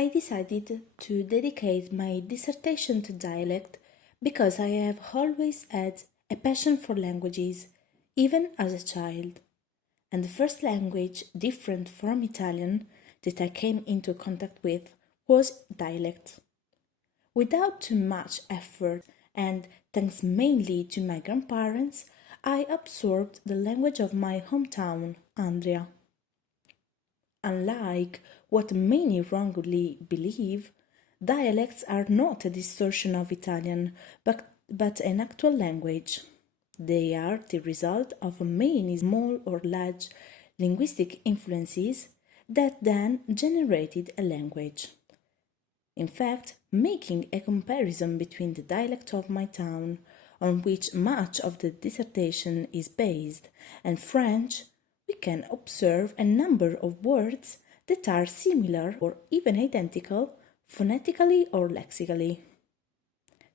I decided to dedicate my dissertation to dialect because I have always had a passion for languages, even as a child. And the first language different from Italian that I came into contact with was dialect. Without too much effort, and thanks mainly to my grandparents, I absorbed the language of my hometown, Andria. Unlike what many wrongly believe, dialects are not a distortion of Italian, but an actual language. They are the result of many small or large linguistic influences that then generated a language. In fact, making a comparison between the dialect of my town, on which much of the dissertation is based, and French, we can observe a number of words that are similar or even identical phonetically or lexically.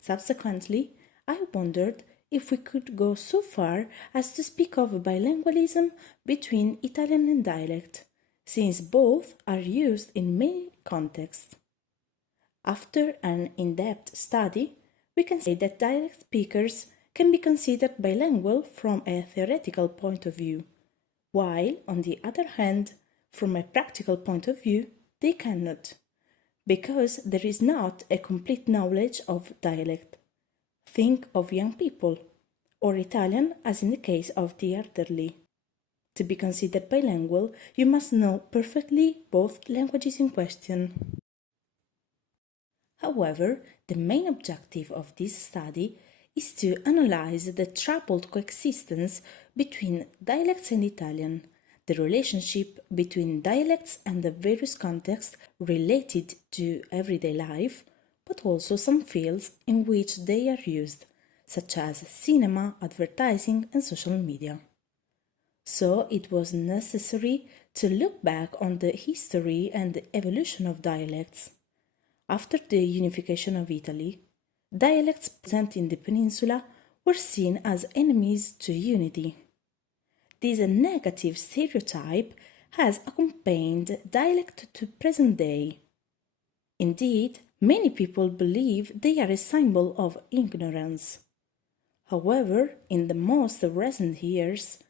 Subsequently, I wondered if we could go so far as to speak of bilingualism between Italian and dialect, since both are used in many contexts. After an in-depth study, we can say that dialect speakers can be considered bilingual from a theoretical point of view, while, on the other hand, from a practical point of view, they cannot, because there is not a complete knowledge of dialect. Think of young people, or Italian as in the case of the elderly. To be considered bilingual, you must know perfectly both languages in question. However, the main objective of this study is to analyze the troubled coexistence between dialects and Italian, the relationship between dialects and the various contexts related to everyday life, but also some fields in which they are used, such as cinema, advertising, and social media. So it was necessary to look back on the history and the evolution of dialects. After the unification of Italy, dialects present in the peninsula were seen as enemies to unity. This negative stereotype has accompanied dialect to present day. Indeed, many people believe they are a symbol of ignorance. However, in the most recent years,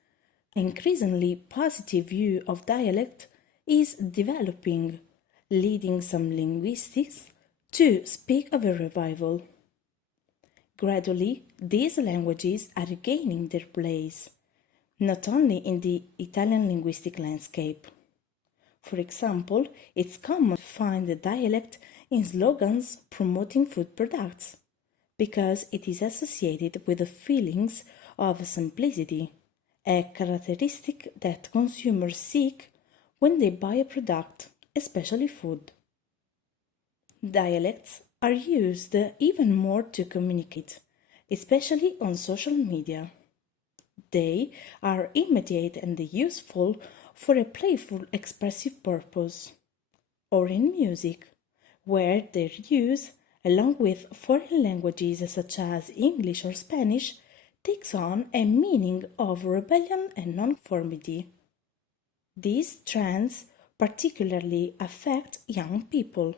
an increasingly positive view of dialect is developing, leading some linguists to speak of a revival. Gradually, these languages are regaining their place, not only in the Italian linguistic landscape. For example, it's common to find the dialect in slogans promoting food products, because it is associated with the feelings of simplicity, a characteristic that consumers seek when they buy a product, especially food. Dialects are used even more to communicate, especially on social media. They are immediate and useful for a playful expressive purpose, or in music, where their use, along with foreign languages such as English or Spanish, takes on a meaning of rebellion and nonconformity. These trends particularly affect young people.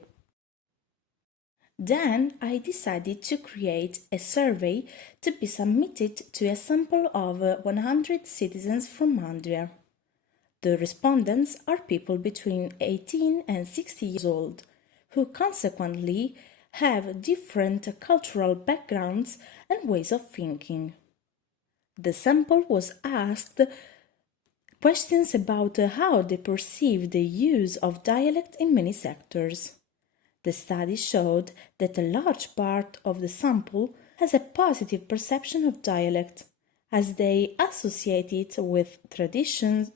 Then I decided to create a survey to be submitted to a sample of 100 citizens from Andria. The respondents are people between 18 and 60 years old, who consequently have different cultural backgrounds and ways of thinking. The sample was asked questions about how they perceive the use of dialect in many sectors. The study showed that a large part of the sample has a positive perception of dialect, as they associate it with traditions,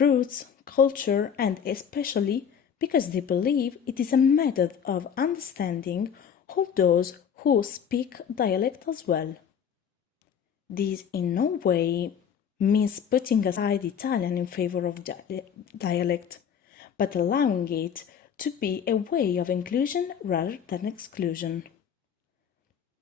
roots, culture, and especially because they believe it is a method of understanding all those who speak dialect as well. This in no way means putting aside Italian in favor of dialect, but allowing it to be a way of inclusion rather than exclusion.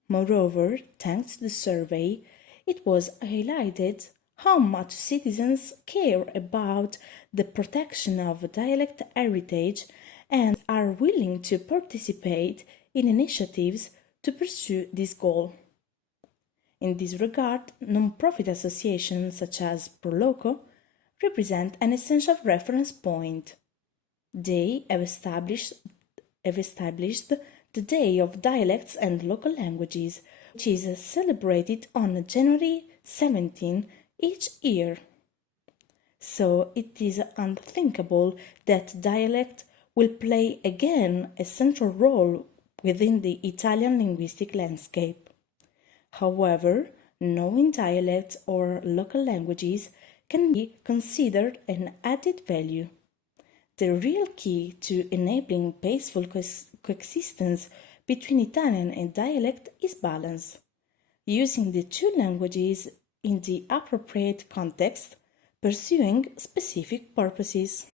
Moreover, thanks to the survey, it was highlighted how much citizens care about the protection of dialect heritage and are willing to participate in initiatives to pursue this goal. In this regard, non-profit associations such as ProLoco represent an essential reference point. They have established the Day of Dialects and Local Languages, which is celebrated on January 17 each year. So it is unthinkable that dialect will play again a central role within the Italian linguistic landscape. However, knowing dialects or local languages can be considered an added value. The real key to enabling peaceful coexistence between Italian and dialect is balance. Using the two languages in the appropriate context, pursuing specific purposes.